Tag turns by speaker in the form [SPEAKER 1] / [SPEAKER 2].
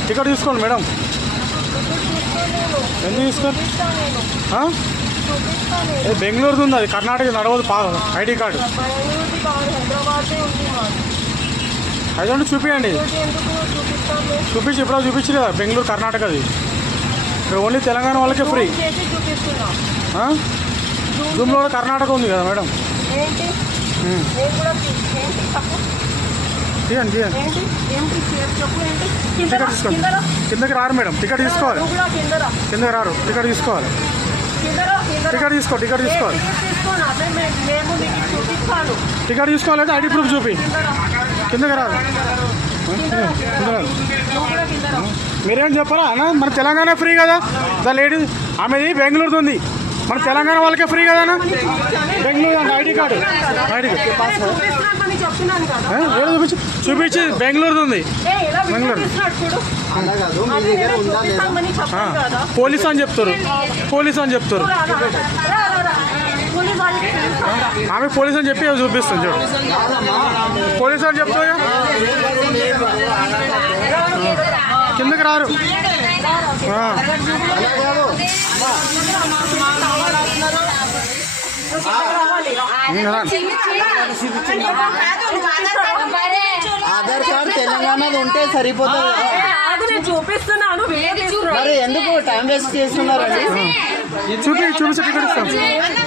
[SPEAKER 1] Ticket తీసుకోండి madam. ఎందుకు తీసుకోండి? బెంగళూరుది ఉంది, అది కర్ణాటక నడవదు. ఐడి కార్డు అదండి, చూపించండి. చూపించి ఎప్పుడో చూపించి కదా, బెంగళూరు కర్ణాటకది. ఇక్కడ ఓన్లీ తెలంగాణ వాళ్ళకే ఫ్రీ. జూమ్లో కూడా కర్ణాటక ఉంది కదా మేడం. తీయండి తీయండి. టికెట్ తీసుకోండి. కిందకి రారు మేడం, టికెట్ తీసుకోవాలి. కిందకి రారు, టికెట్ తీసుకోవాలి. టికెట్ తీసుకో, టికెట్ తీసుకోవాలి. టికెట్ తీసుకోవాలంటే ఐడి ప్రూఫ్ చూపి. కిందకి రాదు. మీరేం చెప్పరా అన్న? మన తెలంగాణ ఫ్రీ కదా. ద లేడీస్ ఆమెది బెంగళూరుది ఉంది, మన తెలంగాణ వాళ్ళకే ఫ్రీ కదా అన్న. బెంగళూరు అంటే ఐడి కార్డు, ఏదో చూపించి చూపించి బెంగళూరుది ఉంది. బెంగళూరు పోలీస్ అని చెప్తారు, పోలీస్ అని చెప్తారు. ఆమె పోలీస్ అని చెప్పి చూపిస్తాను చూడు. పోలీస్ అని చెప్తా, కిందకి రారు.
[SPEAKER 2] ఆధార్ కార్డు తెలంగాణది ఉంటే సరిపోతుంది.
[SPEAKER 3] చూపిస్తున్నాను,
[SPEAKER 2] మరి ఎందుకు టైం వేస్ట్ చేస్తున్నారండి?
[SPEAKER 1] చూపించి టికెట్ ఇస్తాం.